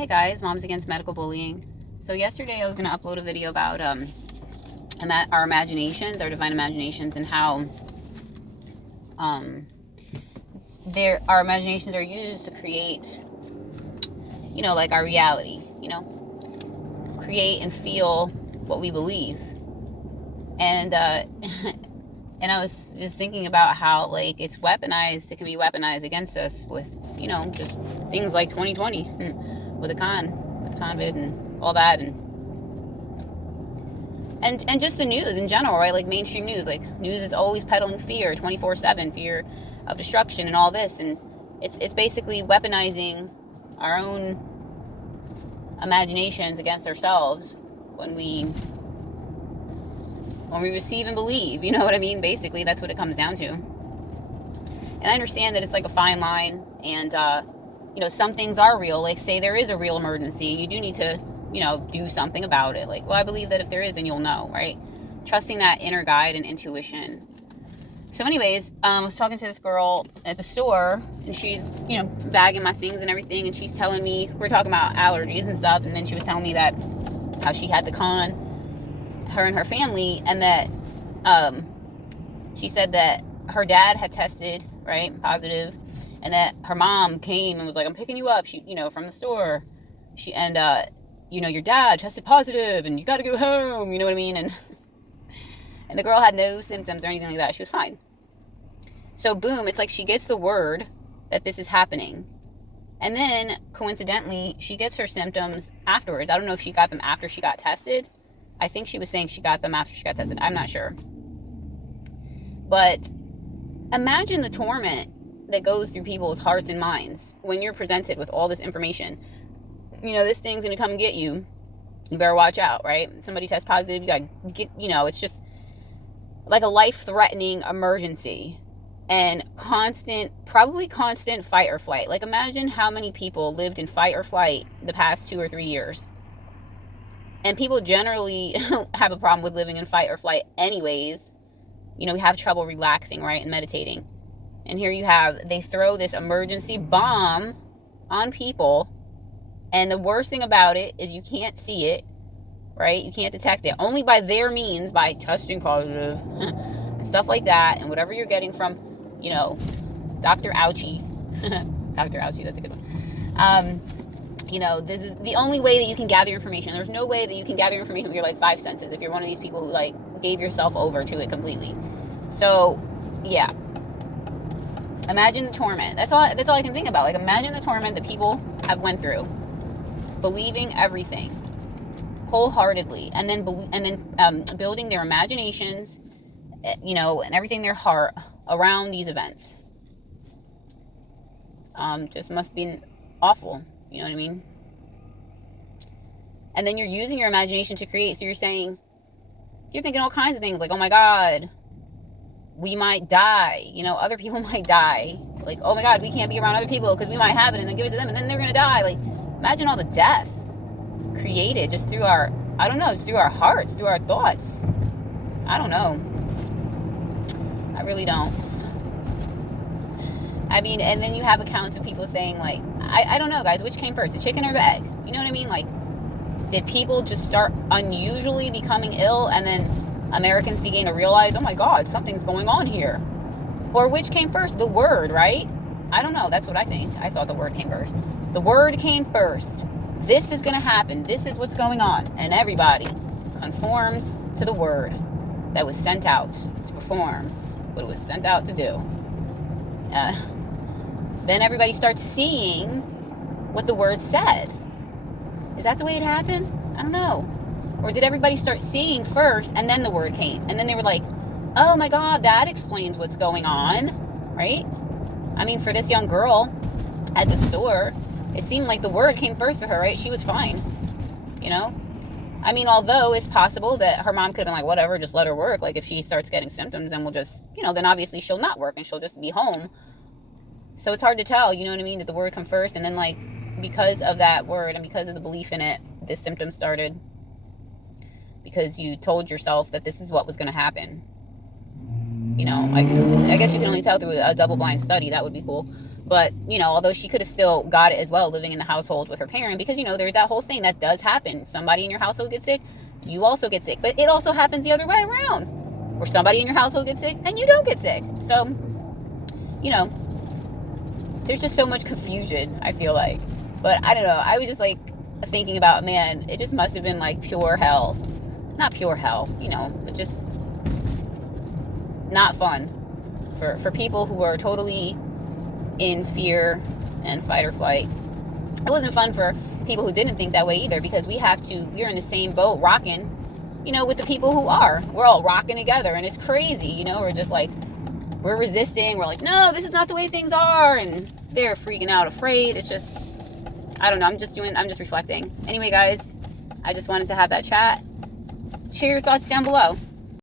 Hey guys, Moms Against Medical Bullying. So yesterday I was going to upload a video about our imaginations, our divine imaginations, and how our imaginations are used to create, like our reality, create and feel what we believe. And and I was just thinking about how, like, it's weaponized. It can be weaponized against us with, just things like 2020 with the COVID and all that, and just the news in general, right? Like mainstream news, like news is always peddling fear, 24/7, fear of destruction and all this, and it's basically weaponizing our own imaginations against ourselves when we receive and believe, you know what I mean? Basically, that's what it comes down to. And I understand that it's like a fine line, and some things are real. Like, say there is a real emergency, you do need to, do something about it. Like, well, I believe that if there is, then you'll know, right? Trusting that inner guide and intuition. So anyways, I was talking to this girl at the store, and she's, bagging my things and everything, and she's telling me, we're talking about allergies and stuff, and then she was telling me that how she had the con, her and her family, and that she said that her dad had tested, right, positive, and that her mom came and was like, I'm picking you up, from the store, your dad tested positive, and you got to go home, you know what I mean? And the girl had no symptoms or anything like that. She was fine. So boom, it's like she gets the word that this is happening, and then coincidentally she gets her symptoms afterwards. I don't know if she got them after she got tested. I think she was saying she got them after she got tested. I'm not sure. But imagine the torment that goes through people's hearts and minds when you're presented with all this information. This thing's going to come and get you. You better watch out, right? Somebody tests positive, you got to get, it's just like a life-threatening emergency. And probably constant fight or flight. Like, imagine how many people lived in fight or flight the past 2 or 3 years. And people generally have a problem with living in fight or flight anyways. We have trouble relaxing, right, and meditating. And here they throw this emergency bomb on people. And the worst thing about it is you can't see it, right? You can't detect it. Only by their means, by testing positive and stuff like that. And whatever you're getting from, Dr. Ouchie. Dr. Ouchie, that's a good one. This is the only way that you can gather information. There's no way that you can gather information with your, like, 5 senses if you're one of these people who, like, gave yourself over to it completely. So, yeah. Imagine the torment. That's all I can think about. Like, imagine the torment that people have went through, believing everything wholeheartedly, and then building their imaginations, and everything in their heart around these events. Just must be awful. You know what I mean? And then you're using your imagination to create. So you're thinking all kinds of things, like, oh my God, we might die. Other people might die. Like, oh my God, we can't be around other people because we might have it, and then give it to them, and then they're going to die. Like, imagine all the death created just through just through our hearts, through our thoughts. I don't know. I really don't. I mean, and then you have accounts of people saying, like, I don't know, guys, which came first, the chicken or the egg? You know what I mean? Like, did people just start unusually becoming ill, and then Americans began to realize, oh my God, something's going on here? Or which came first? The word, right? I don't know. That's what I think. I thought the word came first. The word came first. This is going to happen. This is what's going on. And everybody conforms to the word that was sent out to perform what it was sent out to do. Then everybody starts seeing what the word said. Is that the way it happened? I don't know. Or did everybody start seeing first, and then the word came? And then they were like, oh my God, that explains what's going on, right? I mean, for this young girl at the store, it seemed like the word came first to her, right? She was fine, I mean, although it's possible that her mom could have been like, whatever, just let her work. Like, if she starts getting symptoms, then we'll just, then obviously she'll not work and she'll just be home. So it's hard to tell, you know what I mean? Did the word come first? And then, like, because of that word and because of the belief in it, this symptom started. Because you told yourself that this is what was going to happen. I guess you can only tell through a double-blind study. That would be cool. But, although she could have still got it as well living in the household with her parent, because, there's that whole thing that does happen. Somebody in your household gets sick, you also get sick. But it also happens the other way around, where somebody in your household gets sick and you don't get sick. So, there's just so much confusion, I feel like. But I don't know. I was just like thinking about, man, it just must have been like pure hell. Not pure hell, but just not fun for people who are totally in fear and fight or flight. It wasn't fun for people who didn't think that way either, because we're in the same boat rocking, with the people who are. We're all rocking together, and it's crazy, we're just like, we're resisting. We're like, no, this is not the way things are. And they're freaking out, afraid. It's just, I don't know. I'm just reflecting. Anyway, guys, I just wanted to have that chat. Share your thoughts down below.